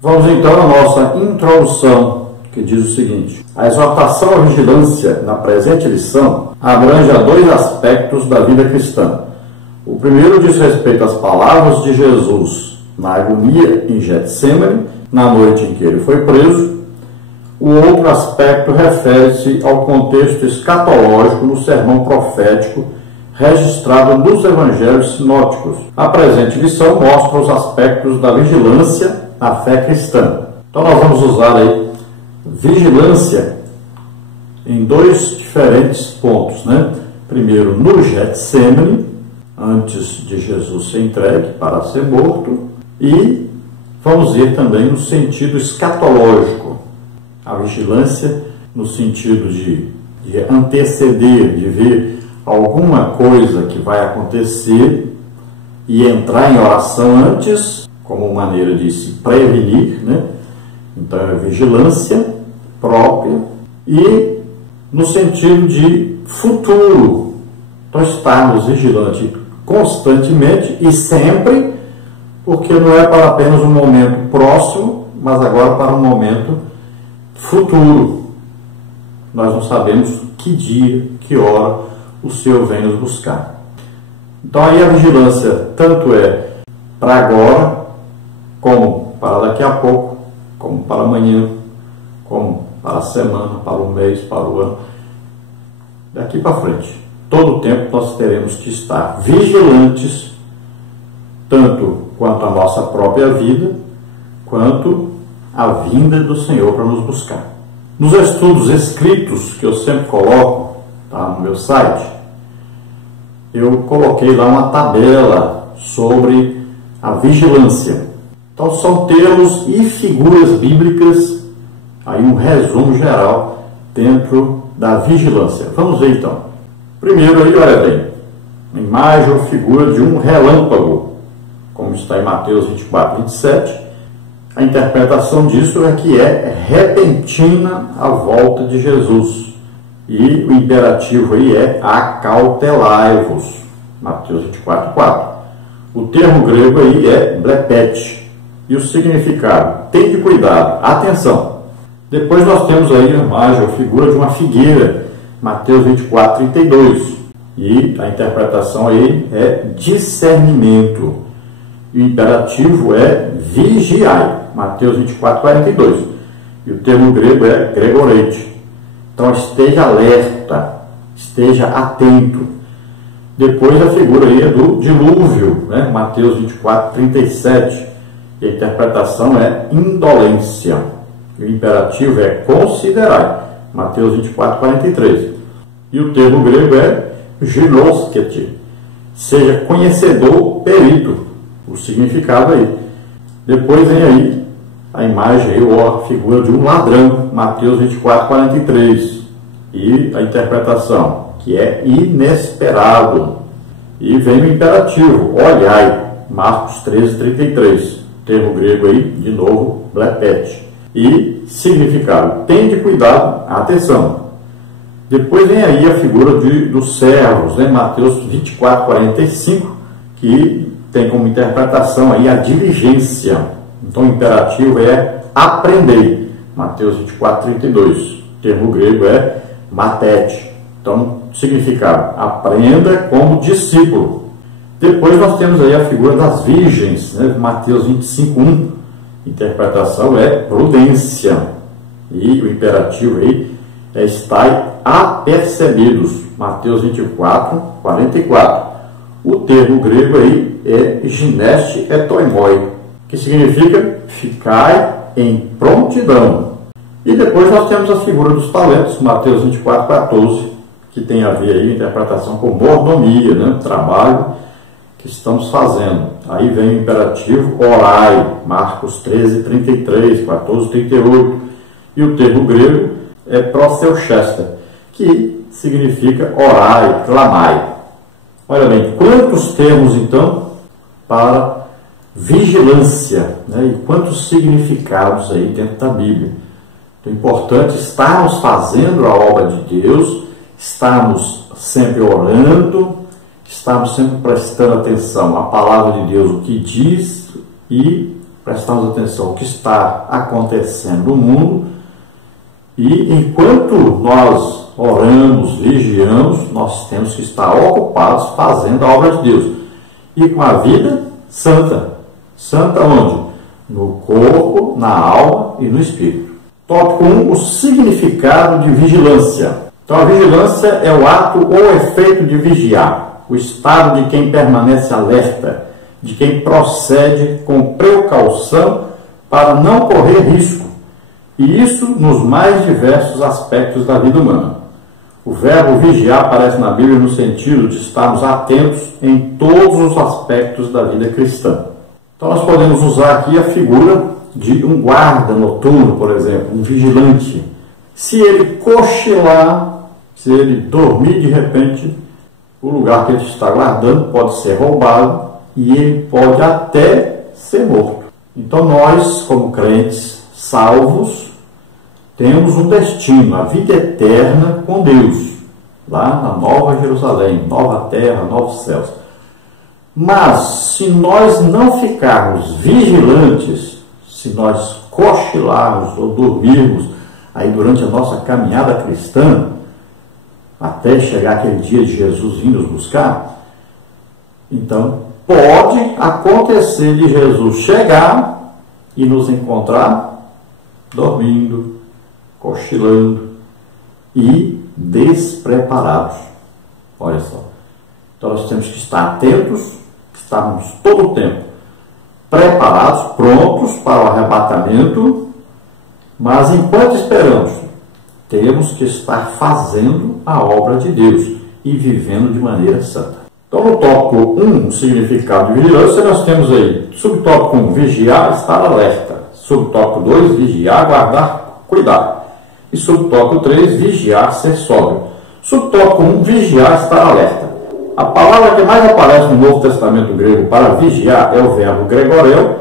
Vamos então à nossa introdução, que diz o seguinte: a exortação à vigilância na presente lição abrange a dois aspectos da vida cristã. O primeiro diz respeito às palavras de Jesus na agonia em Getsêmani, na noite em que ele foi preso. O outro aspecto refere-se ao contexto escatológico no sermão profético registrado nos evangelhos sinóticos. A presente lição mostra os aspectos da vigilância na fé cristã. Então nós vamos usar aí vigilância em dois diferentes pontos, né? Primeiro no Getsêmani, antes de Jesus ser entregue para ser morto, e vamos ver também no sentido escatológico, a vigilância no sentido de anteceder, de ver alguma coisa que vai acontecer e entrar em oração antes, como maneira de se prevenir, né? Então é vigilância própria, e no sentido de futuro, então estarmos vigilantes constantemente e sempre, porque não é para apenas um momento próximo, mas agora para um momento futuro. Nós não sabemos que dia, que hora o Senhor vem nos buscar. Então aí a vigilância tanto é para agora, como para daqui a pouco, como para amanhã, como para a semana, para o mês, para o ano, daqui para frente. Todo o tempo nós teremos que estar vigilantes, tanto quanto a nossa própria vida, quanto a vinda do Senhor para nos buscar. Nos estudos escritos que eu sempre coloco, tá, no meu site, eu coloquei lá uma tabela sobre a vigilância. Então são termos e figuras bíblicas, aí um resumo geral dentro da vigilância. Vamos ver então. Primeiro aí, olha bem, a imagem ou figura de um relâmpago, como está em Mateus 24, 27. A interpretação disso é que é repentina a volta de Jesus. E o imperativo aí é acautelai-vos, Mateus 24, 4. O termo grego aí é blepete. E o significado, tende cuidado, atenção. Depois nós temos aí a imagem ou figura de uma figueira, Mateus 24, 32. E a interpretação aí é discernimento. E o imperativo é vigiai, Mateus 24, 42. E o termo grego é gregoreite. Então esteja alerta, esteja atento. Depois a figura aí é do dilúvio, né? Mateus 24, 37. E a interpretação é indolência. E o imperativo é considerai, Mateus 24, 43. E o termo grego é ginoskete, seja conhecedor, perito. O significado aí. Depois vem aí a imagem aí, ou a figura de um ladrão, Mateus 24, 43. E a interpretação, que é inesperado. E vem o imperativo, olhai, Marcos 13, 33. O termo grego aí, de novo, blepete. E significado, tende cuidado, atenção. Depois vem aí a figura dos servos, né? Mateus 24, 45, que tem como interpretação aí a diligência. Então o imperativo é aprender, Mateus 24, 32. O termo grego é matete. Então, significado, aprenda como discípulo. Depois nós temos aí a figura das virgens, né? Mateus 25, 1. Interpretação é prudência. E o imperativo aí é estai apercebidos, Mateus 24, 44. O termo grego aí é gineste etoimoi, que significa ficai em prontidão. E depois nós temos a figura dos talentos, Mateus 24, 14, que tem a ver aí a interpretação com mordomia, né? Trabalho que estamos fazendo. Aí vem o imperativo orai, Marcos 13, 33, 14, 38. E o termo grego é proseuchesta, que significa orai, clamai. Olha bem, quantos termos então para vigilância, né? E quantos significados aí dentro da Bíblia. Então, é importante estarmos fazendo a obra de Deus, estarmos sempre orando, estarmos sempre prestando atenção à palavra de Deus, o que diz, e prestamos atenção ao que está acontecendo no mundo, e enquanto nós oramos, vigiamos, nós temos que estar ocupados fazendo a obra de Deus e com a vida santa. Santa onde? No corpo, na alma e no espírito. Tópico 1, o significado de vigilância. Então a vigilância é o ato ou efeito de vigiar, o estado de quem permanece alerta, de quem procede com precaução para não correr risco, e isso nos mais diversos aspectos da vida humana. O verbo vigiar aparece na Bíblia no sentido de estarmos atentos em todos os aspectos da vida cristã. Então nós podemos usar aqui a figura de um guarda noturno, por exemplo, um vigilante. Se ele cochilar, se ele dormir de repente, o lugar que ele está guardando pode ser roubado e ele pode até ser morto. Então nós, como crentes salvos, temos um destino, a vida eterna com Deus, lá na Nova Jerusalém, nova terra, novos céus. Mas se nós não ficarmos vigilantes, se nós cochilarmos ou dormirmos aí durante a nossa caminhada cristã, até chegar aquele dia de Jesus vir nos buscar, então pode acontecer de Jesus chegar e nos encontrar dormindo, cochilando e despreparados. Olha só. Então nós temos que estar atentos, estarmos todo o tempo preparados, prontos para o arrebatamento, mas enquanto esperamos, temos que estar fazendo a obra de Deus e vivendo de maneira santa. Então no tópico 1, o significado de vigilância, nós temos aí, subtópico 1, vigiar, estar alerta. Subtópico 2, vigiar, guardar, cuidar. E subtópico 3, vigiar, ser sóbrio. Subtópico 1, vigiar, estar alerta. A palavra que mais aparece no Novo Testamento grego para vigiar é o verbo gregoreu,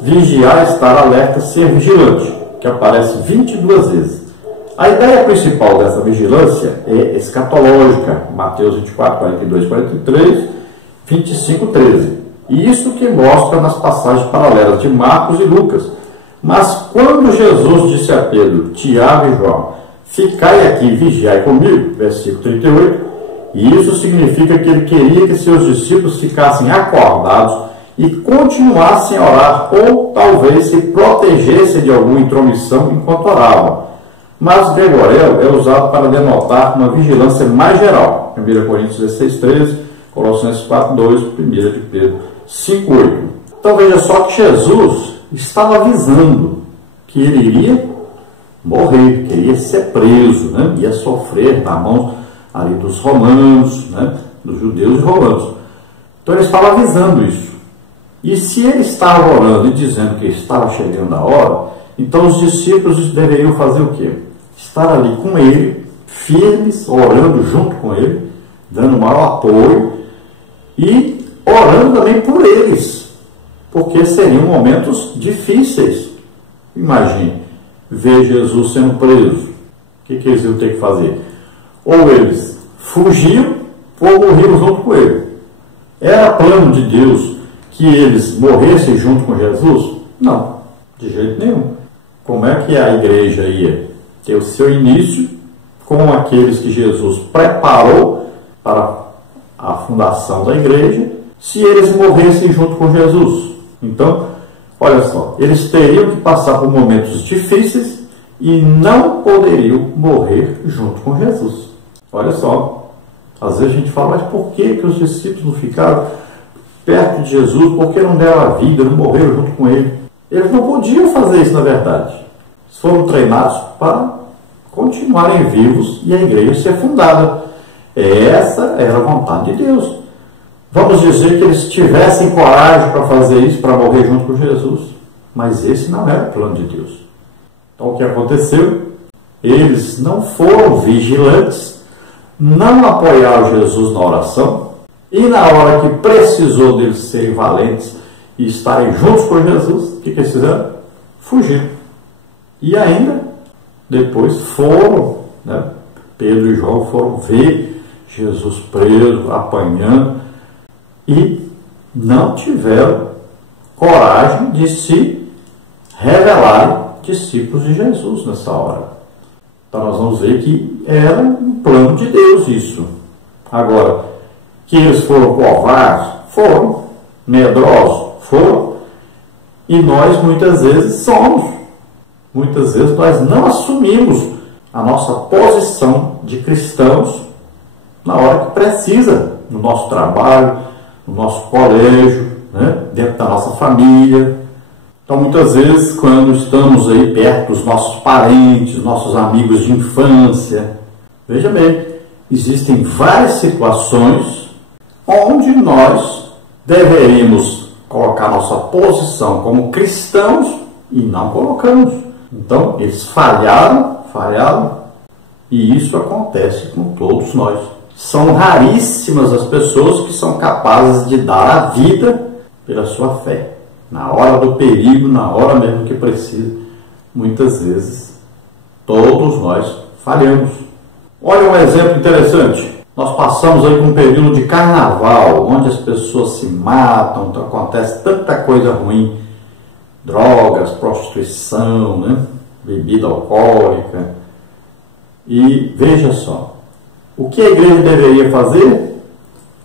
vigiar, estar alerta, ser vigilante, que aparece 22 vezes. A ideia principal dessa vigilância é escatológica, Mateus 24, 42, 43, 25, 13. E isso que mostra nas passagens paralelas de Marcos e Lucas. Mas quando Jesus disse a Pedro, Tiago e João, ficai aqui e vigiai comigo, versículo 38, e isso significa que ele queria que seus discípulos ficassem acordados e continuassem a orar, ou talvez se protegessem de alguma intromissão enquanto oravam. Mas gregoreu é usado para denotar uma vigilância mais geral. 1 Coríntios 16, 13, Colossenses 4, 2, 1 de Pedro 5, 8. Então veja só que Jesus estava avisando que ele iria morrer, que iria ser preso, né? Ia sofrer na mão ali dos romanos, né? Dos judeus e romanos. Então ele estava avisando isso. E se ele estava orando e dizendo que estava chegando a hora, então os discípulos deveriam fazer o quê? Estar ali com ele, firmes, orando junto com ele, dando maior apoio e orando também por eles, porque seriam momentos difíceis. Imagine, ver Jesus sendo preso. O que eles iam ter que fazer? Ou eles fugiam ou morriam junto com ele. Era plano de Deus que eles morressem junto com Jesus? Não, de jeito nenhum. Como é que a igreja ia ter o seu início com aqueles que Jesus preparou para a fundação da igreja, se eles morressem junto com Jesus? Então, olha só, eles teriam que passar por momentos difíceis e não poderiam morrer junto com Jesus. Olha só, às vezes a gente fala, mas por que os discípulos não ficaram perto de Jesus? Por que não deram a vida, não morreram junto com ele? Eles não podiam fazer isso, na verdade. Eles foram treinados para continuarem vivos e a igreja ser fundada. Essa era a vontade de Deus. Vamos dizer que eles tivessem coragem para fazer isso, para morrer junto com Jesus. Mas esse não era o plano de Deus. Então o que aconteceu? Eles não foram vigilantes, não apoiaram Jesus na oração, e na hora que precisou deles serem valentes e estarem juntos com Jesus, o que eles fizeram? Fugiram. E ainda, depois foram, né? Pedro e João foram ver Jesus preso, apanhando, e não tiveram coragem de se revelarem discípulos de Jesus nessa hora. Então nós vamos ver que era um plano de Deus isso. Agora, que eles foram covardes? Foram. Medrosos? Foram. E nós muitas vezes somos. Muitas vezes nós não assumimos a nossa posição de cristãos na hora que precisa, no nosso trabalho, no nosso colégio, né? Dentro da nossa família. Então muitas vezes quando estamos aí perto dos nossos parentes, nossos amigos de infância, veja bem, existem várias situações onde nós deveríamos colocar nossa posição como cristãos e não colocamos. Então eles falharam, e isso acontece com todos nós. São raríssimas as pessoas que são capazes de dar a vida pela sua fé. Na hora do perigo, na hora mesmo que precisa, muitas vezes, todos nós falhamos. Olha um exemplo interessante. Nós passamos aí por um período de carnaval, onde as pessoas se matam, então acontece tanta coisa ruim. Drogas, prostituição, né? Bebida alcoólica. E veja só, o que a igreja deveria fazer?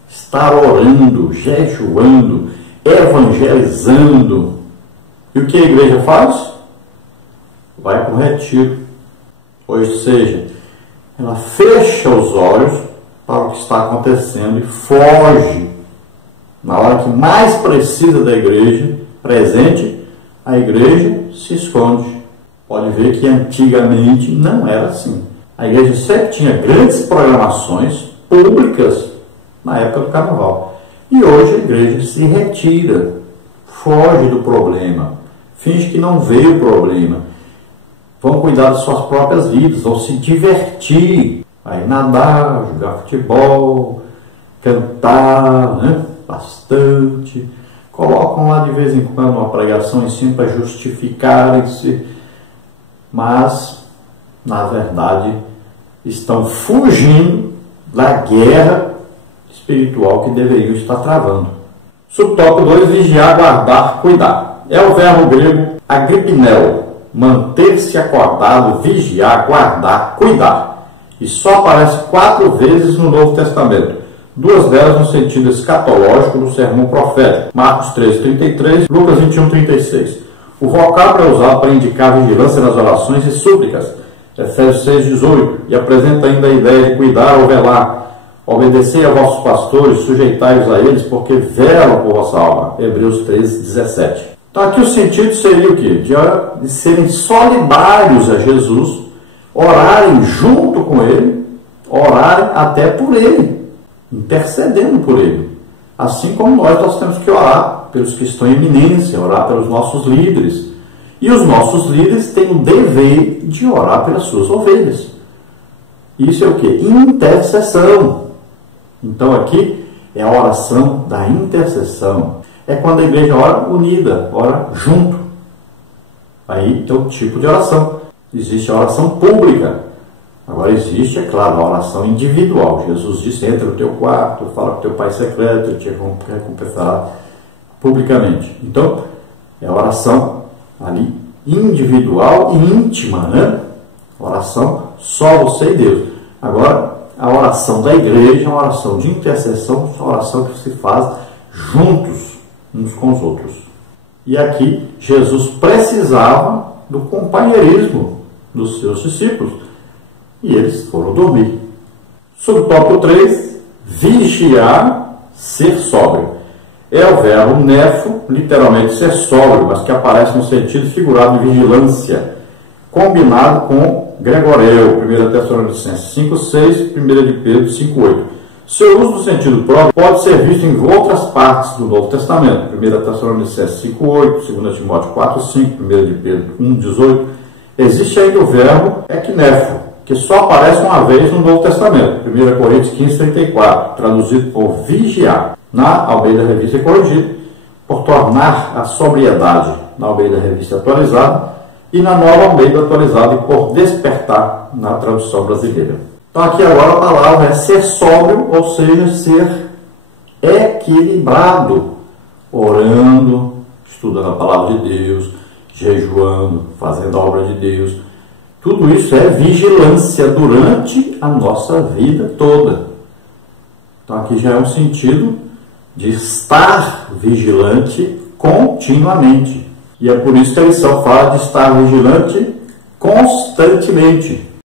Estar orando, jejuando, evangelizando. E o que a igreja faz? Vai para o retiro. Ou seja, ela fecha os olhos para o que está acontecendo e foge. Na hora que mais precisa da igreja presente, a igreja se esconde. Pode ver que antigamente não era assim. A igreja sempre tinha grandes programações públicas na época do carnaval. E hoje a igreja se retira, foge do problema, finge que não veio o problema. Vão cuidar das suas próprias vidas, vão se divertir, vai nadar, jogar futebol, cantar, né? Bastante. Colocam lá de vez em quando uma pregação em cima para justificarem-se, mas, na verdade, estão fugindo da guerra espiritual que deveriam estar travando. Subtópico 2, vigiar, guardar, cuidar. É o verbo grego agripneo, manter-se acordado, vigiar, guardar, cuidar. E só aparece 4 vezes no Novo Testamento. 2 delas no sentido escatológico do sermão profético. Marcos 13:33, Lucas 21:36. O vocábulo é usado para indicar vigilância nas orações e súplicas. Efésios 6:18. E apresenta ainda a ideia de cuidar ou velar. Obedecei a vossos pastores, sujeitai-vos a eles, porque velam por vossa alma. Hebreus 13:17. Então aqui o sentido seria o quê? De serem solidários a Jesus, orarem junto com ele, orarem até por ele, intercedendo por ele. Assim como nós temos que orar pelos que estão em eminência, orar pelos nossos líderes. E os nossos líderes têm o dever de orar pelas suas ovelhas. Isso é o quê? Intercessão. Então aqui é a oração da intercessão. É quando a igreja ora unida, ora junto. Aí é o tipo de oração. Existe a oração pública. Agora existe, é claro, a oração individual. Jesus disse, entra no teu quarto, fala com teu pai secreto, ele te recompensará publicamente. Então, é a oração ali individual e íntima, né? Oração só você e Deus. Agora, a oração da igreja é uma oração de intercessão, uma oração que se faz juntos, uns com os outros. E aqui, Jesus precisava do companheirismo dos seus discípulos. E eles foram dormir. Subtópico 3, vigiar, ser sóbrio. É o verbo nefo, literalmente ser sóbrio, mas que aparece no sentido figurado de vigilância, combinado com gregoreu, 1 Tessalonicenses 5:6, 1 de Pedro 5:8. Seu uso no sentido próprio pode ser visto em outras partes do Novo Testamento, 1 Tessalonicenses 5:8, 2 Timóteo 4:5, 1 de Pedro 1:18. Existe ainda o verbo eknefo, que só aparece uma vez no Novo Testamento, 1 Coríntios 15:34, traduzido por vigiar, na Almeida Revista e Corrigida, por tornar a sobriedade, na Almeida Revista Atualizada, e na Nova Almeida Atualizada, e por despertar, na tradução brasileira. Então aqui agora a palavra é ser sóbrio, ou seja, ser equilibrado, orando, estudando a palavra de Deus, jejuando, fazendo a obra de Deus. Tudo isso é vigilância durante a nossa vida toda. Então aqui já é um sentido de estar vigilante continuamente. E é por isso que a lição fala de estar vigilante constantemente.